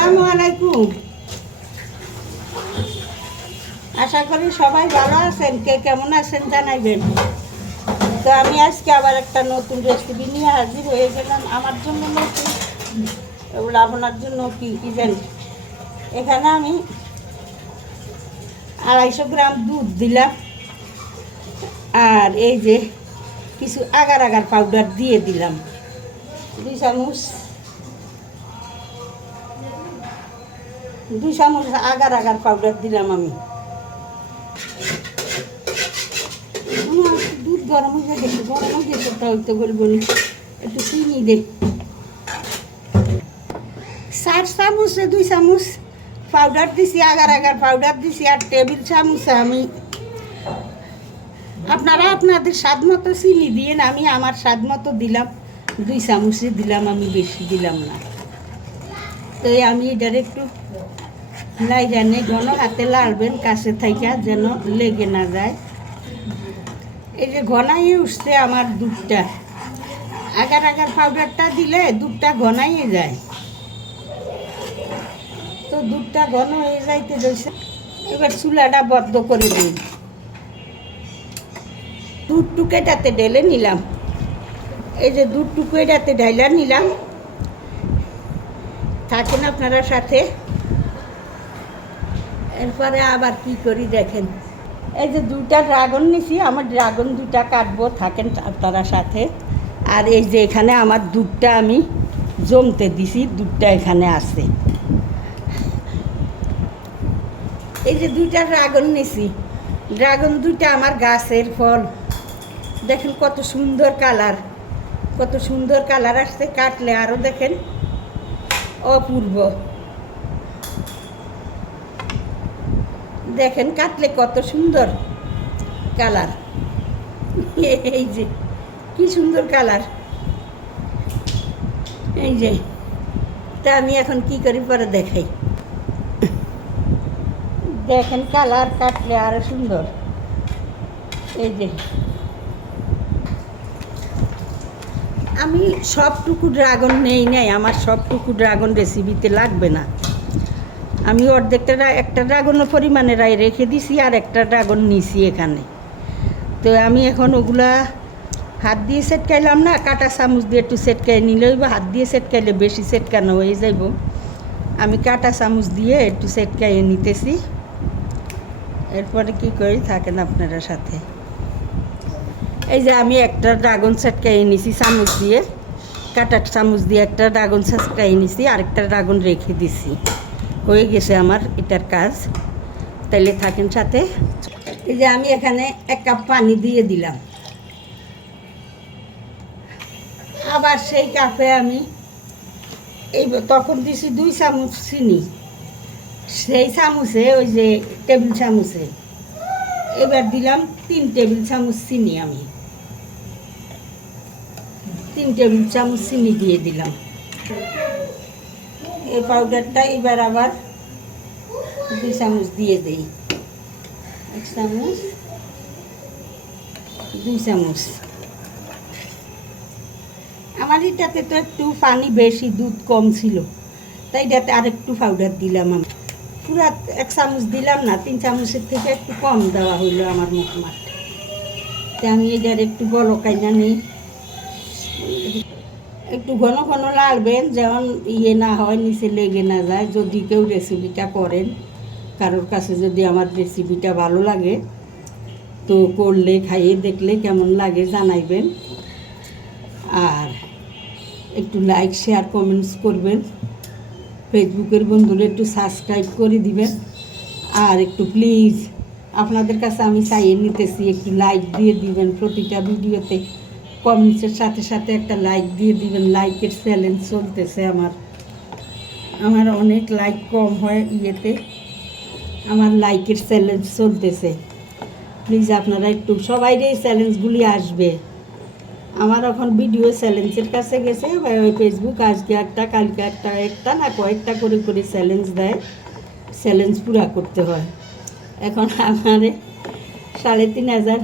আসসালামু আশা করি সবাই ভালো আছেন, কে কেমন আছেন জানাইবেন। তো আমি আজকে আবার একটা নতুন রেসিপি নিয়ে হাজির হয়ে গেলাম। আমার জন্য নতুন, এগুলো আপনার জন্য কি কি জানি। এখানে আমি আড়াইশো গ্রাম দুধ দিলাম। আর এই যে কিছু আগার আগার পাউডার দিয়ে দিলাম। দুই চামচ দুই চামচ আগার আগার পাউডার দিলাম আমি। দুধ গরম হয়ে গেছে, গরম হয়ে গেছে তাও তো বলব নি। একটু চিনি দে। চার চামচে, দুই চামচ পাউডার দিছি, আগার আগার পাউডার দিছি, আর টেবিল চামচে আমি। আপনারা আপনাদের স্বাদ মতো চিনি দিয়ে আমি আমার স্বাদ মতো দিলাম। দুই চামচে দিলাম আমি, বেশি দিলাম না। তো আমি এটার একটু লাই জানে হাতে লাড়বেন, কাছে থাইকা যেন লেগে না যায়। এই যে ঘনাই উঠছে আমার দুধটা। আগার আগার পাউডারটা দিলে দুধটা ঘনাইয়ে যায়। তো দুধটা ঘন হয়ে যাইতে যাইছে। এবার চুলাটা বদ্ধ করে দিই দুধ টুকেটাতে ঢেলে নিলাম। এই যে দুধ টুকেটাতে ঢাইলা নিলাম। থাকেন আপনারা সাথে। এরপরে আবার কি করি দেখেন। এই যে দুটা ড্রাগন নিছি, আমার ড্রাগন দুটা কাটবো, থাকেন আপনারা সাথে। আর এই যে এখানে আমার দুধটা আমি জমতে দিছি, দুধটা এখানে আছে। এই যে দুইটা ড্রাগন নিছি, ড্রাগন দুইটা আমার গাছের ফল। দেখেন কত সুন্দর কালার, কত সুন্দর কালার আসছে, কাটলে আরও দেখেন অপূর্ব। দেখেন কাটলে কত সুন্দর কালার। এই যে, কি সুন্দর কালার। এই যে, তা আমি এখন কি করি পরে দেখাই। দেখেন কালার কাটলে আরও সুন্দর। এই যে, আমি সবটুকু ড্রাগন নেই নাই, আমার সবটুকু ড্রাগন রেসিপিতে লাগবে না। আমি অর্ধেকটা একটা ড্রাগনের পরিমাণে রায় রেখে দিছি আর একটা ড্রাগন নিছি এখানে। তো আমি এখন ওগুলা হাত দিয়ে সেটকাইলাম না, কাটা চামচ দিয়ে একটু সেটকাই নিলেই বা হাত দিয়ে সেটকাইলে বেশি সেটকানো হয়ে যাইব। আমি কাটা চামচ দিয়ে একটু সেটকাইয়ে নিতেছি। এরপরে কি করি, থাকেন আপনারা সাথে। এই যে আমি একটা ড্রাগন সেটকাইয়ে নিছি চামচ দিয়ে কাটার চামচ দিয়ে একটা ড্রাগন সেটকাইয়ে নিছি, আরেকটা ড্রাগন রেখে দিছি। হয়ে গেছে আমার এটার কাজ। তাইলে থাকেন সাথে। এই যে আমি এখানে এক কাপ পানি দিয়ে দিলাম। আবার সেই কাপে আমি এই তখন দিছি দুই চামচ চিনি। সেই চামচে, ওই যে টেবিল চামচে, এবার দিলাম তিন টেবিল চামচ চিনি আমি। তিন টেবিল চামচ চিনি দিয়ে দিলাম। এই পাউডারটা এবার আবার দুই চামচ দিয়ে দেই। এক চামচ, দুই চামচ। আমার এটাতে তো একটু পানি বেশি, দুধ কম ছিল। তাই এটাতে আর একটু পাউডার দিলাম আমি। পুরা এক চামচ দিলাম না, তিন চামচের থেকে একটু কম দেওয়া হইল আমার মোটমাট তা আমি এটার একটু বড় কাইনা নিই। একটু ঘন ঘন লাগবেন, যেমন ইয়ে না হয়, নিচে লেগে না যায়। যদি কেউ রেসিপিটা করেন, কারোর কাছে যদি আমার রেসিপিটা ভালো লাগে, তো করলে, খাইয়ে দেখলে কেমন লাগে জানাইবেন। আর একটু লাইক শেয়ার কমেন্টস করবেন। ফেসবুকের বন্ধুরা একটু সাবস্ক্রাইব করে দিবেন। আর একটু প্লিজ আপনাদের কাছে আমি চাইয়ে নিতেছি, একটু লাইক দিয়ে দিবেন প্রতিটা ভিডিওতে কমেন্টসের সাথে সাথে একটা লাইক দিয়ে দিবেন। লাইকের চ্যালেঞ্জ চলতেছে আমার। আমার অনেক লাইক কম হয় ইয়েতে। আমার লাইকের চ্যালেঞ্জ চলতেছে। প্লিজ আপনারা একটু, সবাই এই চ্যালেঞ্জগুলি আসবে। আমার এখন ভিডিও চ্যালেঞ্জের কাছে গেছে। ওই ফেসবুক আজকে একটা, কালকে একটা একটা না কয়েকটা করে করে চ্যালেঞ্জ দেয়। চ্যালেঞ্জ পুরা করতে হয়। এখন আমারে সাড়ে তিন হাজার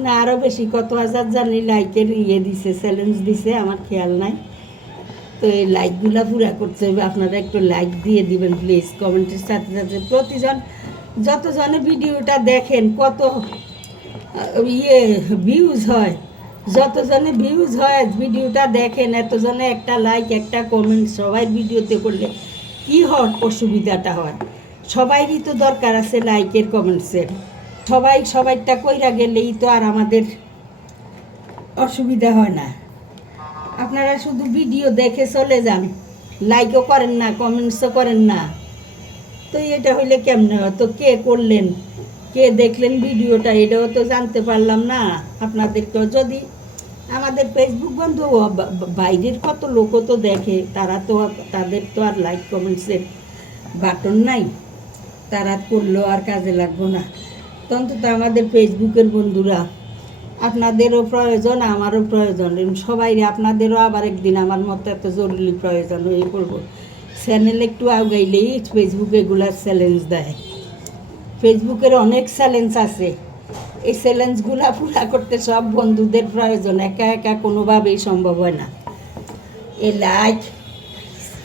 না আরও বেশি, কত হাজার জানি লাইকের ইয়ে দিছে চ্যালেঞ্জ দিছে, আমার খেয়াল নাই। তো এই লাইকগুলা পুরা হবে, আপনারা একটু লাইক দিয়ে দিবেন প্লিজ কমেন্টের সাথে সাথে। প্রতিজন, যতজনে ভিডিওটা দেখেন, কত ইয়ে ভিউজ হয়, যতজনে ভিউজ হয়, ভিডিওটা দেখেন, এতজনে একটা লাইক একটা কমেন্ট সবাই ভিডিওতে করলে কি হয় অসুবিধাটা হয়? সবাইরই তো দরকার আছে লাইকের কমেন্টসের সবাই সবাইটা কইরা গেলেই তো আর আমাদের অসুবিধা হয় না। আপনারা শুধু ভিডিও দেখে চলে যান। লাইকও করেন না কমেন্টসও করেন না। তো এটা হইলে কেমনে হয়? তো কে করলেন? কে দেখলেন ভিডিওটা? এটাও তো জানতে পারলাম না। আপনাদেরকেও যদি আমাদের ফেসবুক বন্ধু বাইরের কত লোকও তো দেখে, তারা তো তাদের তো আর লাইক কমেন্টসের বাটন নাই। তারা করলেও আর কাজে লাগবো না। অন্তত আমাদের ফেসবুকের বন্ধুরা। আপনাদেরও প্রয়োজন, আমারও প্রয়োজন। সবাই আপনাদেরও আবার একদিন আমার মতো এত জরুরি প্রয়োজন হয়ে পড়ব চ্যানেল একটু আগাইলেই ফেসবুকে এগুলার চ্যালেঞ্জ দেয়। ফেসবুকের অনেক চ্যালেঞ্জ আছে। এই চ্যালেঞ্জগুলা পুরা করতে সব বন্ধুদের প্রয়োজন। একা একা কোনোভাবেই সম্ভব হয় না। এই লাইক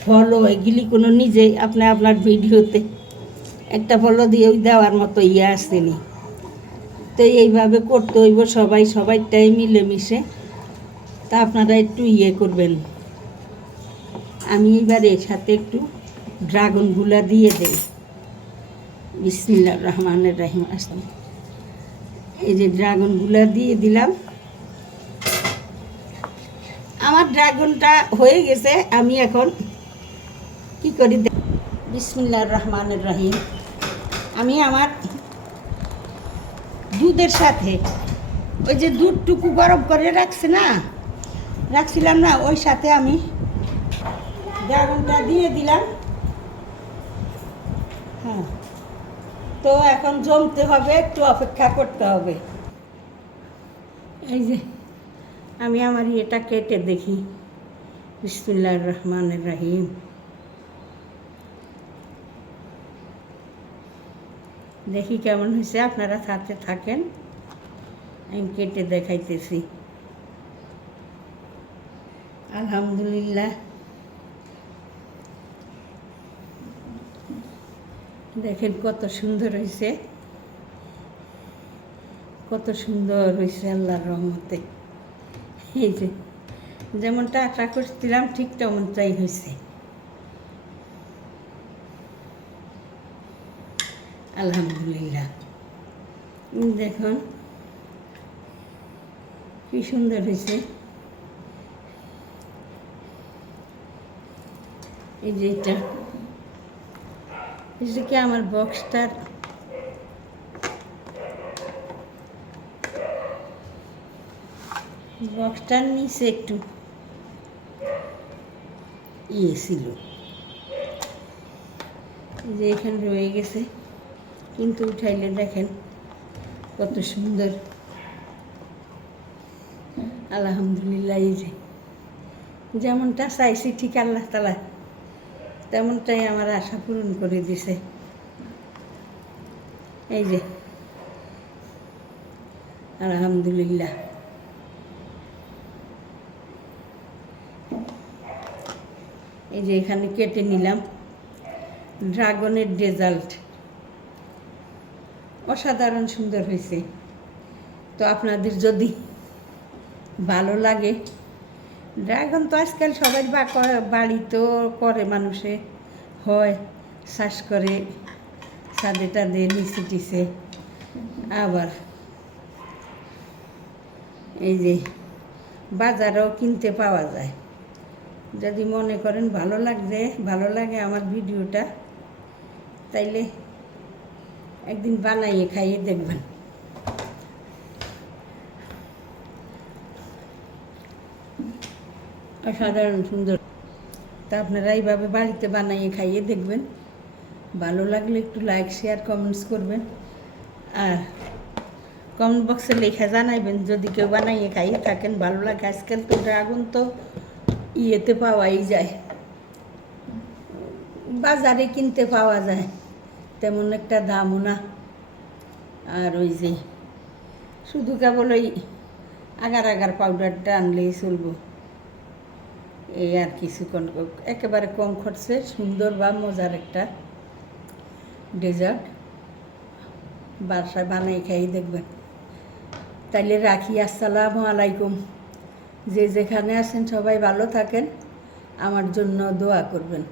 ফলো এগুলি কোনো নিজেই আপনি আপনার ভিডিওতে একটা ফলো দিয়ে দেওয়ার মতো ইয়ে আসেনি। তো এইভাবে করতে হইব সবাই, সবাইটাই মিলেমিশে। তা আপনারা একটু ইয়ে করবেন। আমি এবার এর সাথে একটু ড্রাগনগুলা দিয়ে দেই। বিসমিল্লা রহমানের রাহিম। আসলাম এই যে ড্রাগনগুলা দিয়ে দিলাম। আমার ড্রাগনটা হয়ে গেছে, আমি এখন কি করি বিসমিল্লা রহমানের রাহিম। আমি আমার দুধের সাথে। ওই যে দুধটুকু গরম করে রাখছে না, রাখছিলাম না, ওই সাথে আমি ড্রাগনটা দিয়ে দিলাম। হ্যাঁ তো এখন জমতে হবে, একটু অপেক্ষা করতে হবে। এই যে আমি আমার এটা কেটে দেখি। বিসমুল্লাহ রহমানের রাহিম। দেখি কেমন হয়েছে, আপনারা সাথে থাকেন। আমি কেটে দেখাইতেছি। আলহামদুলিল্লাহ। দেখেন কত সুন্দর হয়েছে। কত সুন্দর হয়েছে আল্লাহর রহমতে। এই যে, যেমনটা আশা করছিলাম, ঠিক তেমনটাই হয়েছে। আলহামদুলিল্লাহ। দেখুন, কি সুন্দর হয়েছে। এই যে এটা কি আমার বক্সটার বক্সটার নিচে একটু ইয়ে ছিল। যে এখানে রয়ে গেছে। কিন্তু উঠাইলে দেখেন কত সুন্দর। আলহামদুলিল্লাহ, এই যে। যেমনটা চাইছি, ঠিক আল্লাহ তালা তেমনটাই আমার আশা পূরণ করে দিছে। এই যে। আলহামদুলিল্লাহ। এই যে এখানে কেটে নিলাম। ড্রাগনের রেজাল্ট। অসাধারণ সুন্দর হয়েছে। তো আপনাদের যদি ভালো লাগে, ড্রাগন তো আজকাল সবাই বা ক- তো করে মানুষে, হয়, চাষ করে, ছাদে টাদে, নিচে টিচে, আবার এই যে বাজারেও কিনতে পাওয়া যায়। যদি মনে করেন ভালো লাগছে, ভালো লাগে আমার ভিডিওটা, তাইলে একদিন বানাইয়ে খাইয়ে দেখবেন। অসাধারণ সুন্দর। তা আপনারা এইভাবে বাড়িতে বানাইয়ে খাইয়ে দেখবেন। ভালো লাগলে একটু লাইক শেয়ার কমেন্টস করবেন। আর কমেন্ট বক্সে লেখা জানাইবেন, যদি কেউ বানাইয়ে খাইয়ে থাকেন, ভালো লাগে। আজকাল তো ড্রাগন তো ইয়েতে পাওয়াই যায়। বাজারে কিনতে পাওয়া যায়। তেমন একটা দামও না। আর ওই যে শুধু কেবল ওই আগার আগার পাউডারটা আনলেই চলবো। এই আর কিছু কোন- একেবারে কম খরচে, সুন্দর বা মজার একটা ডেজার্ট বাসায় বানাই খাই, দেখবেন। তাইলে রাখি, আসসালামু আলাইকুম। যে যেখানে আছেন সবাই ভালো থাকেন। আমার জন্য দোয়া করবেন।